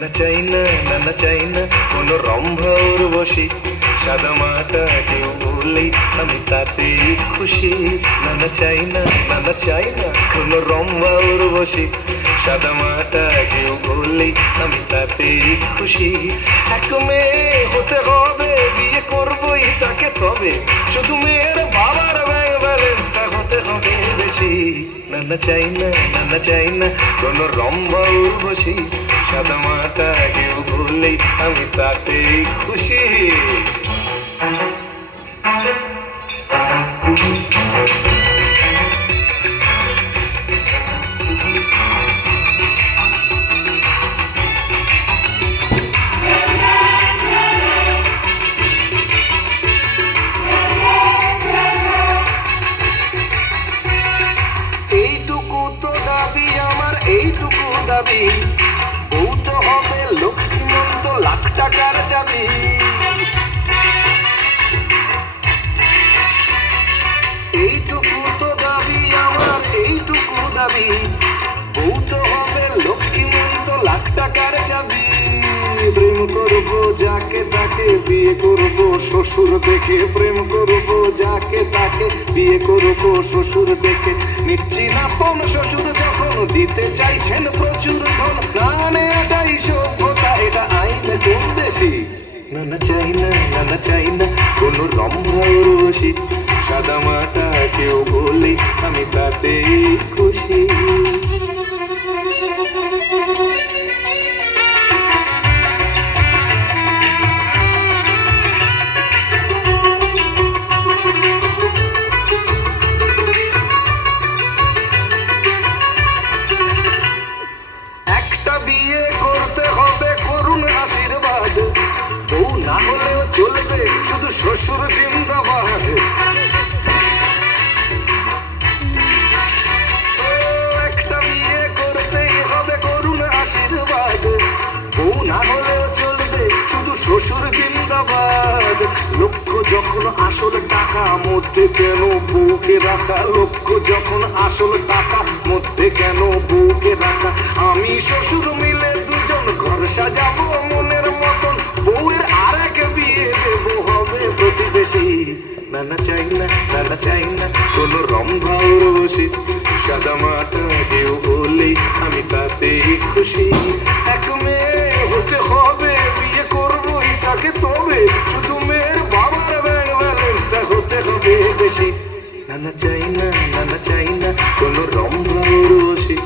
না চাই না, না চাই না কোনো রম্ভা উর্বশী, সাদা মাটা কেউ বললেই আমি তাতেই খুশি। না চাই না, না চাই না কোনো রম্ভা উর্বশী, সাদা মাটা কেউ বললেই আমি তাতেই খুশি। এক মেয়ে হতে হবে, বিয়ে করবোই তাকে, তবে শুধু মেয়ের বাবার ব্যাংক ব্যালেন্সটা হতে হবে বেশি। না চাই না, না চাই না কোনো রম্ভা উর্বশী, সাদা মাটা কেউ বললেই আমি তাতেই খুশি। এইটুকু তো দাবি আমার, এইটুকু দাবি, বউ তো হবে লক্ষ্মীমন্ত, লাখ টাকার চাবি। এইটুকু তো দাবি আমার, এইটুকু দাবি, বউ তো হবে লক্ষ্মীমন্ত, লাখ টাকার চাবি। প্রেম করবো যাকে তাকে, বিয়ে করবো শ্বশুর দেখে। প্রেম করবো যাকে তাকে, বিয়ে করবো শ্বশুর দেখে। নিচ্ছি না পণ শ্বশুর যখন, দিতে চাইছেন প্রচুর ধন। না নেওয়াটাই সভ্যতা, এটা আইন কোন দেশি। না চাই না, না চাই না কোনো রম্ভা উর্বশী, সাদা মাটা কেউ বললেই আমি তাতেই খুশি। একটা বিয়ে করতে হবে, করুণ আশীর্বাদ, বউ না হলেও চলবে, শুধু শ্বশুর জিন্দাবাদ। একটা বিয়ে করতেই হবে, করুণ আশীর্বাদ, বউ না হলেও চলবে, শুধু শ্বশুর জিন্দাবাদ। লক্ষ্য যখন আসল টাকা, মধ্যে কেন বউকে রাখা? লক্ষ্য যখন আসল টাকা, মধ্যে কেন বউকে রাখা? আমি শ্বশুর মিলে দুজন ঘর সাজাবো মনের মতন, বউয়ের আর এক বিয়ে দেবো হবে প্রতিবেশী। না চাই না, না চাই না কোনো রম্ভা উর্বশী, সাদা মাটা কেউ বললেই আমি তাতেই খুশি। এক মেয়ে হতে হবে, বিয়ে করবোই তাকে, তবে শুধু মেয়ের বাবার ব্যাংক ব্যালেন্সটা হতে হবে বেশি। না চাই না, না চাই না কোনো রম্ভা উর্বশী,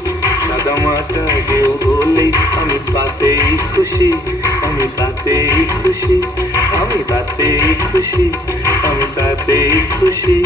সাদা মাটা কেউ বললেই আমি তাতেই খুশি। আমি তাতেই খুশি, আমি তাতেই খুশি, আমি তাতেই খুশি।